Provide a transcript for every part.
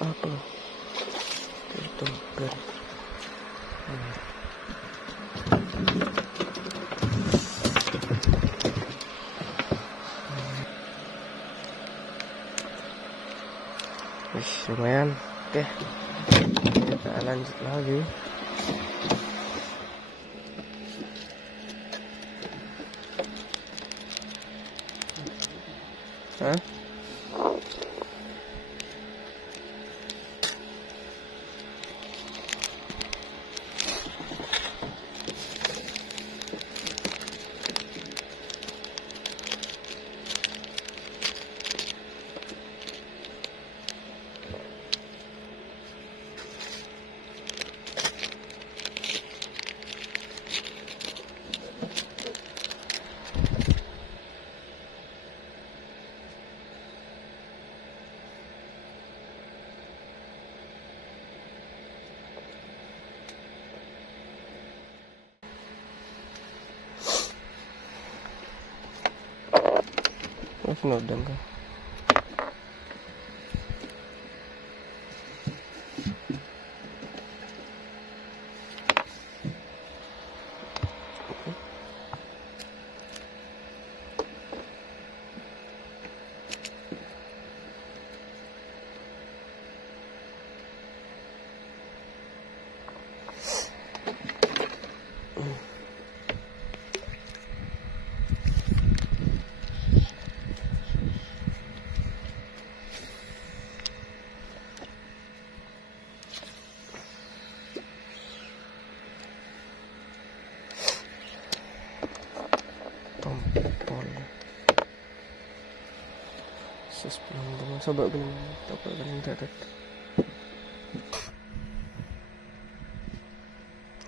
apa itu ber lumayan. Oke, kita lanjut lagi. Hah? Sinodang ka. Tompol sus belum coba belum dapat.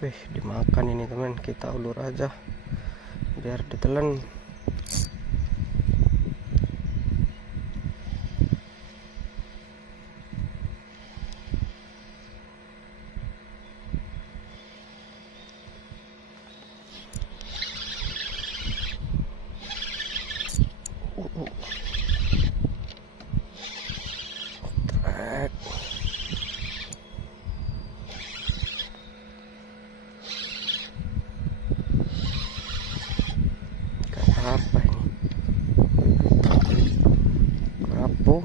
Wih, dimakan ini teman, kita ulur aja biar ditelan. Apa ini? Kerapu.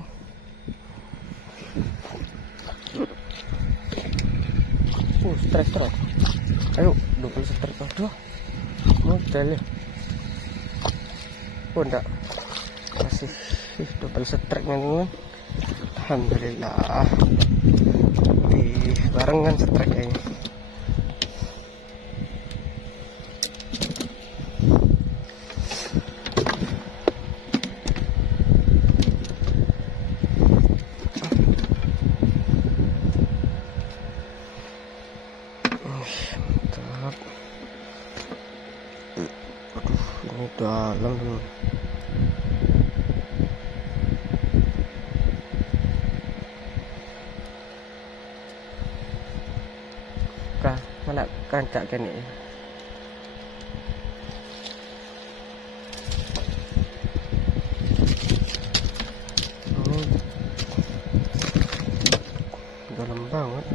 Stres terus. Ayo, double strike. Aduh. Modal ya. Oh, enggak. Masih double strike teman. Alhamdulillah. Di barengan strike kayaknya. Ini dalam teman. Kah, mana kancak kene. Dalam banget.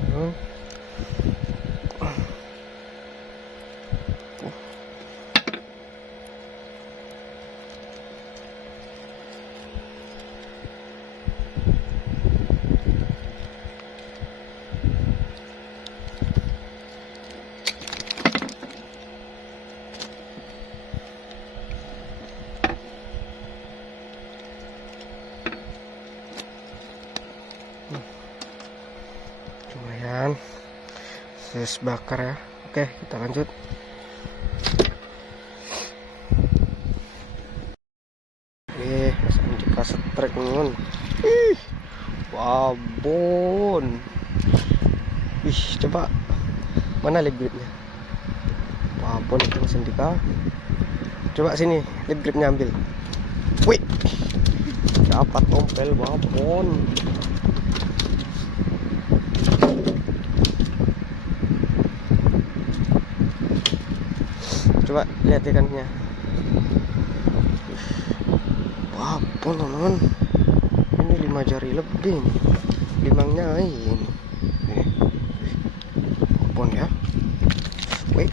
Lumayan ses bakar ya. Oke, kita lanjut. Masih dikasih trek nun. Wabon. Coba mana lip gripnya? Wabon itu sendika. Coba sini lip gripnya ambil. Wih, dapat tompel wabon. Coba lihat ikannya. Wah, teman-teman, ini 5 jari lebih nih. limangnya ini pohon ya. Wait,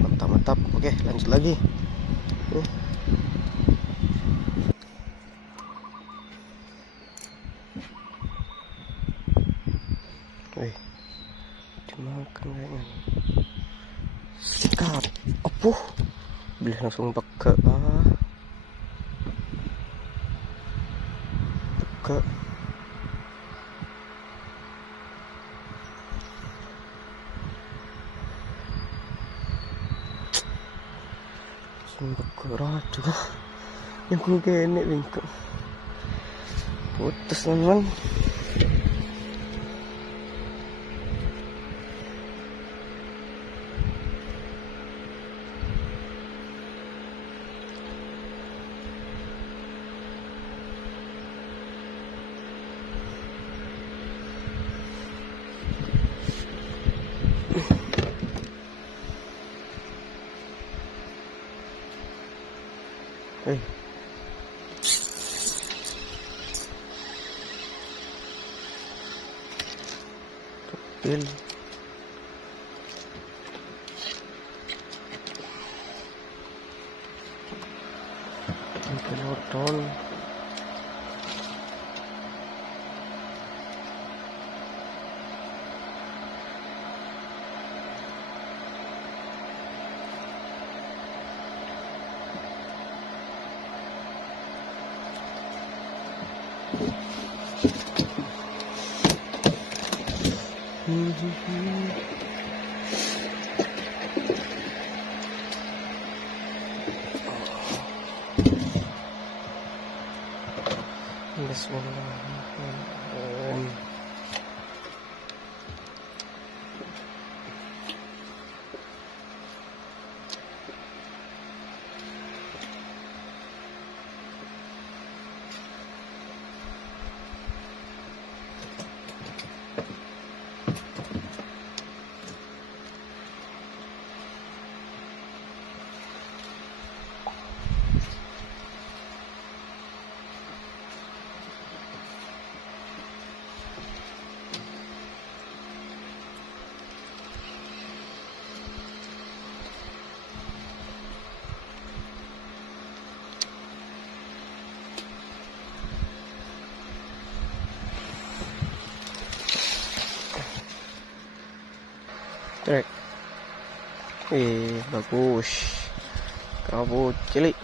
mantap. Oke, lanjut lagi. Wih, dimakan kayaknya. Sikat, apuh, beli langsung teke teke. Langsung teke juga. Yang gue gini bingkang. Putus teman-teman. Tupil. Penonton. Bismillahirrahmanirrahim. Trek. Bagus. Kabut cilik.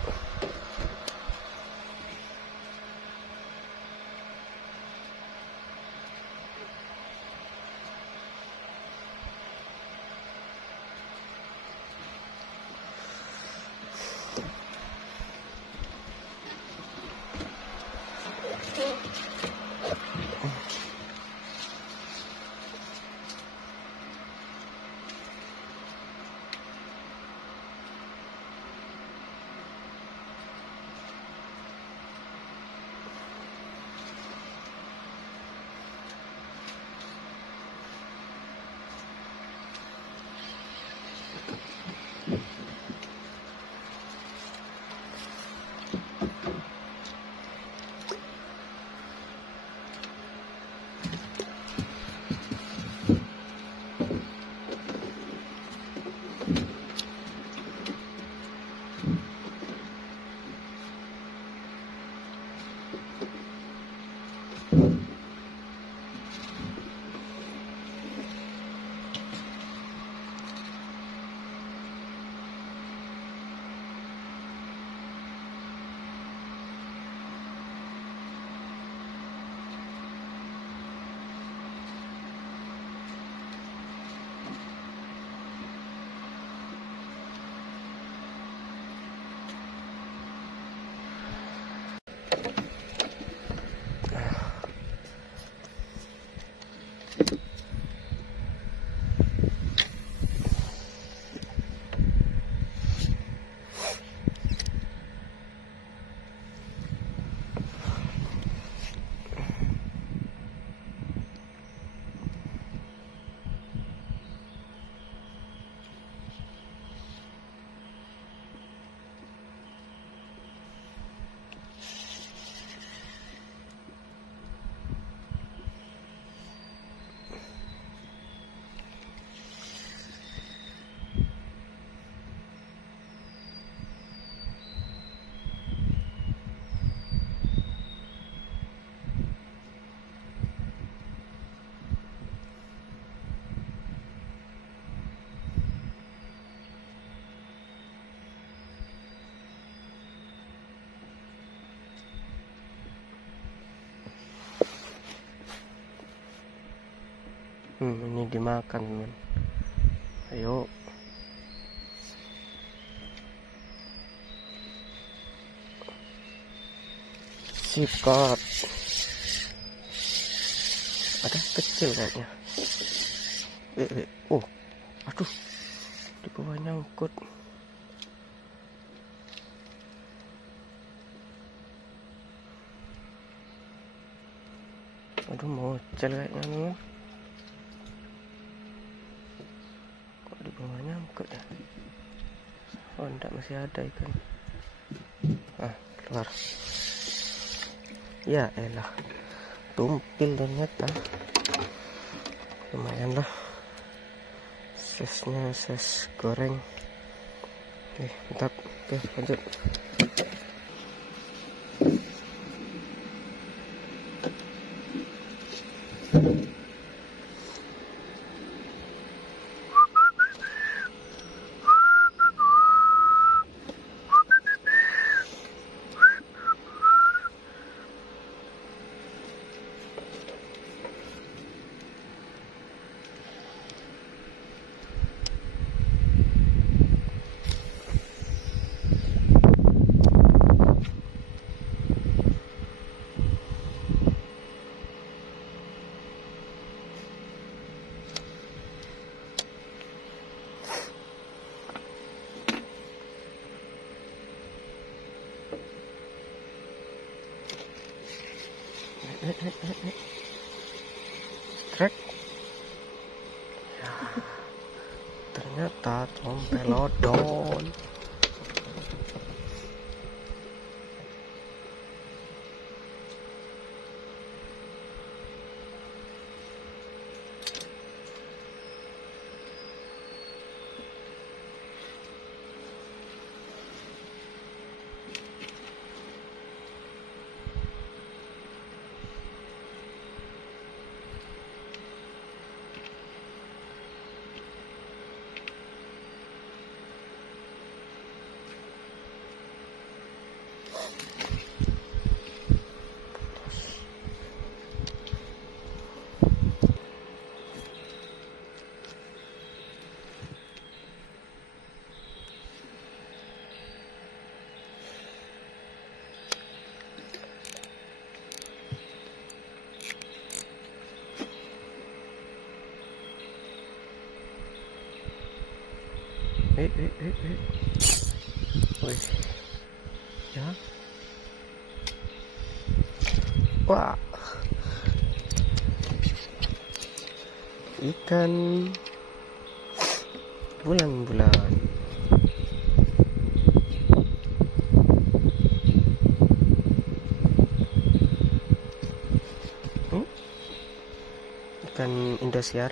Ini dimakan teman. Ayo. Sikat. Ada kecil kayaknya. Oh, aduh, di bawah nyangkut. Aduh, mocel kayaknya teman. Kok di bawah nyangkut ya? Oh, enggak, masih ada ikan. Keluar. Ya elah, tumpil ternyata. Lumayan lah, sesnya ses goreng. Mantap. Oke, lanjut. Trek. Ya, ternyata trompelodon. Wih, ya. Wah, ikan bulan-bulan. Ikan Indosiar.